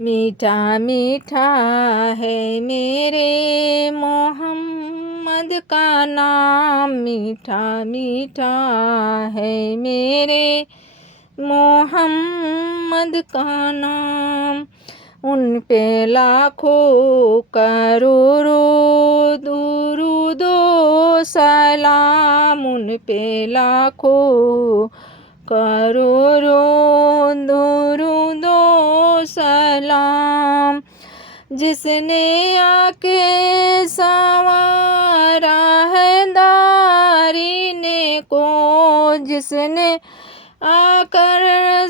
میٹھا میٹھا ہے میرے محمد کا نام، میٹھا میٹھا ہے میرے محمد کا نام، ان پہ لاکھوں کروڑوں درود و سلام، ان پہ لاکھوں کروڑوں درود و سلام، جس نے آ کے سنوارا ہے دارین کو، جس نے آ کر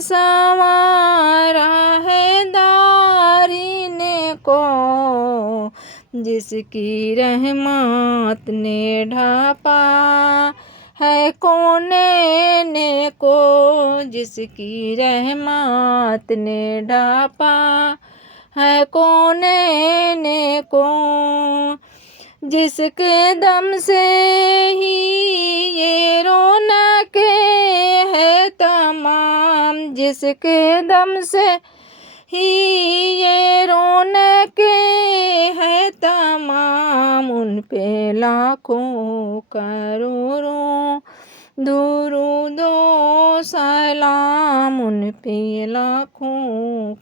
سنوارا ہے دارین کو، جس کی رحمت نے ڈھانپا ہے کونین کو، جس کی رحمت نے ڈھانپا ہے کونین کو، جس کے دم سے ہی یہ رونقیں ہے تمام، جس کے دم سے ہی یہ رونقیں ہے تمام، ان پہ لاکھوں کروڑوں درود و سلام، ان پہ لاکھوں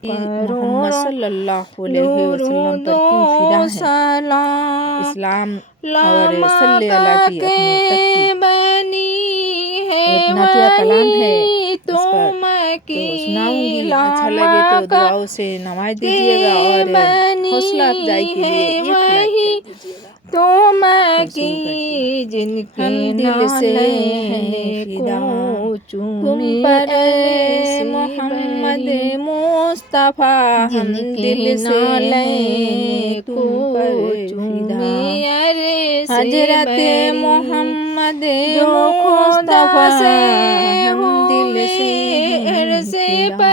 محمد صلی اللہ علیہ وسلم پر کیوں فدا ہے اسلام اور صلی اللہ کی اپنی بنی ہے نعتیہ کلام ہے، اس پر تم تو سناؤں گی، اچھا لگے تو دعاؤں سے نواز دیجیے گا اور حوصلہ افزائی کے لیے ایک لائک کر دیجیے گا۔ تم کی جن کے ہم دل سے ہیں فدا تم پر محمد مصطفیٰ، ہم دل سے ہیں تم پر فدا، حضرت محمد مصطفیٰ، ہم دل سے ہیں فدا،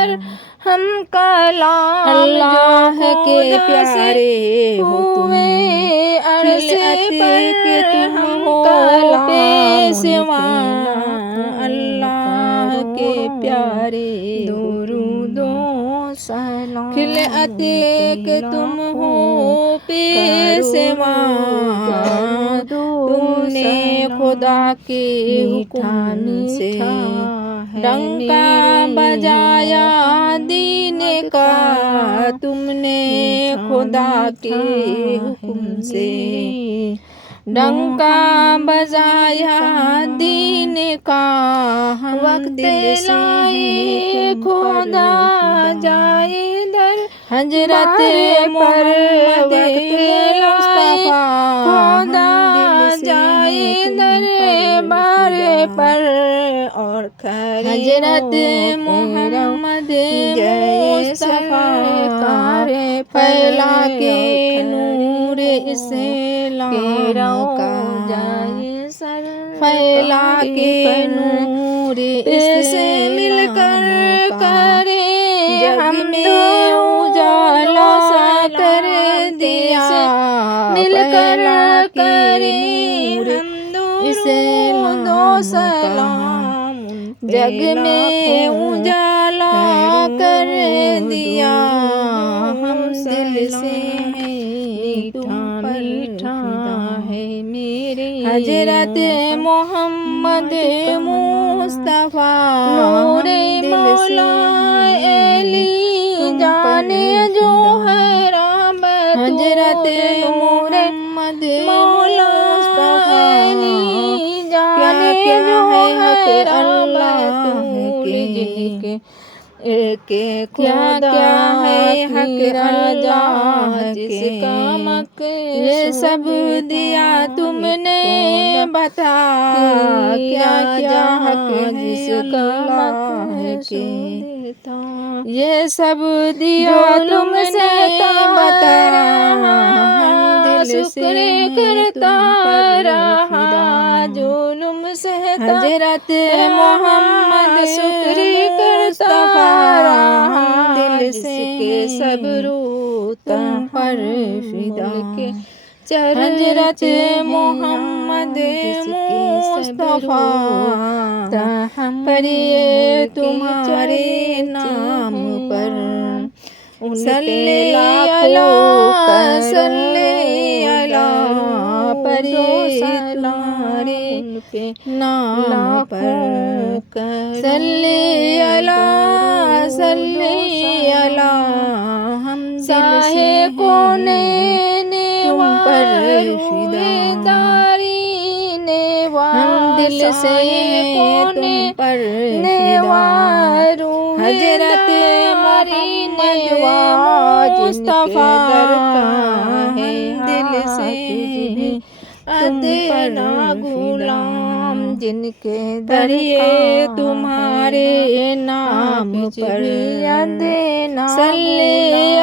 ہم کلام اللہ کے پیارے ہو تم، خلعت کے تم ہو پیشوا، اللہ کے پیارے درود و سلام، خلعت کے تم ہو پیشوا، تم نے خدا کے حکم سے ڈنکا بجایا دین کا، تم نے خدا کے حکم سے ڈنکا بجایا دین کا، وقت دل سے خدا جائے در حضرت محمد مصطفیٰ، خدا جائے در بار پر، اور حضرت محمد مصطفیٰ پھیلا کے نور اسلام کا، پھیلا کے نور اسلام مل کر کا، کرے جگ میں اجالا کر دیا، مل کر کرے درود و سلام، جگ میں اجالا کر دیا، ہم دل سے ہیں تم پر فدا ہے میرے حضرت محمد مصطفیٰ، نور مولا علی جانے جو ہے رحمت، حضرت محمد مولا علی جانے کیا جو ہے ہے حق اللہ کے، کیا کیا ہے حق اللہ جس کے، کا یہ سب دیا تم نے بتا، کیا کیا حق جس کا کے، یہ سب دیا تم نے بتا، ہم دل سے کرتا رہا، ظلم سہتا حضرت محمد شکریہ کرتا مصطفیٰ، ہم رہا، دل سے سب تم پر فدا، حضرت محمد مصطفیٰ، ہم پڑھیے تمہارے نام پر، ان پہ لاکھوں صلی اللہ پڑھے تمہارے نام پر صلی اللہ صلی اللہ ہم دل سے تم پر فدا ہم دل سے تم پر فدا حضرت محمد مصطفیٰ ہم دل سے ادنا غلام جن کے درئے تمہارے نام پر ادنا صلی